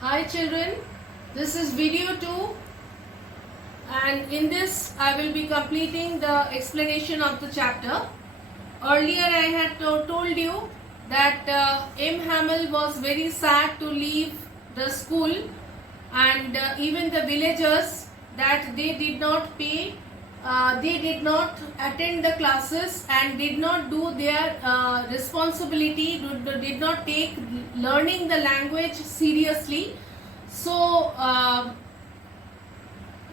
Hi children, this is video 2 and in this I will be completing the explanation of the chapter. Earlier I had told you that M. Hamel was very sad to leave the school and even the villagers that they did not pay, they did not attend the classes and did not do their responsibility, did not take learning the language seriously. So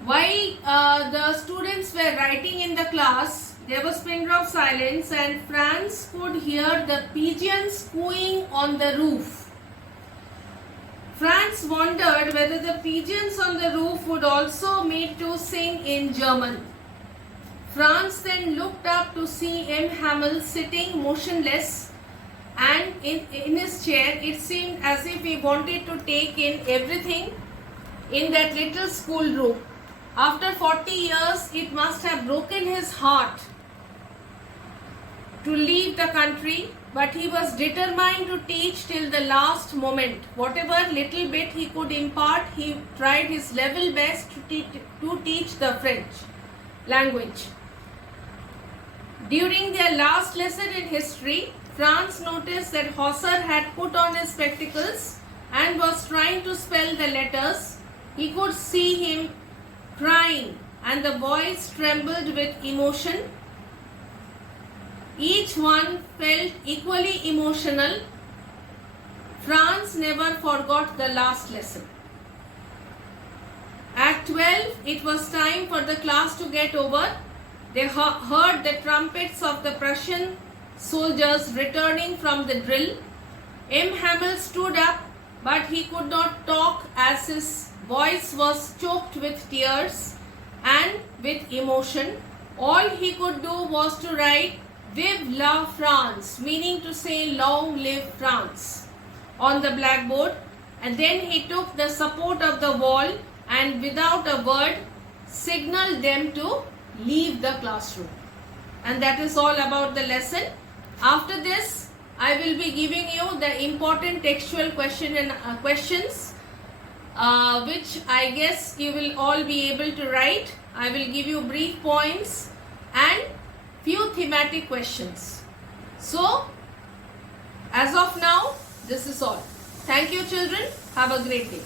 while the students were writing in the class, there was pin drop silence and Franz could hear the pigeons cooing on the roof. Franz wondered whether the pigeons on the roof would also meet to sing in German. Franz then looked up to see M. Hamel sitting motionless and in his chair. It seemed as if he wanted to take in everything in that little schoolroom. After 40 years, it must have broken his heart to leave the country, but he was determined to teach till the last moment. Whatever little bit he could impart, he tried his level best to teach the French language. During their last lesson in history, Franz noticed that Hauser had put on his spectacles and was trying to spell the letters. He could see him crying and the boys trembled with emotion. Each one felt equally emotional. Franz never forgot the last lesson. At 12, it was time for the class to get over. They heard the trumpets of the Prussian soldiers returning from the drill. M. Hamel stood up, but he could not talk as his voice was choked with tears and with emotion. All he could do was to write "Vive la France," meaning to say "Long live France," on the blackboard, and then he took the support of the wall and without a word signaled them to leave the classroom. And that is all about the lesson. After this, I will be giving you the important textual questions which I guess you will all be able to write. I will give you brief points and few thematic questions. So, as of now, this is all. Thank you children. Have a great day.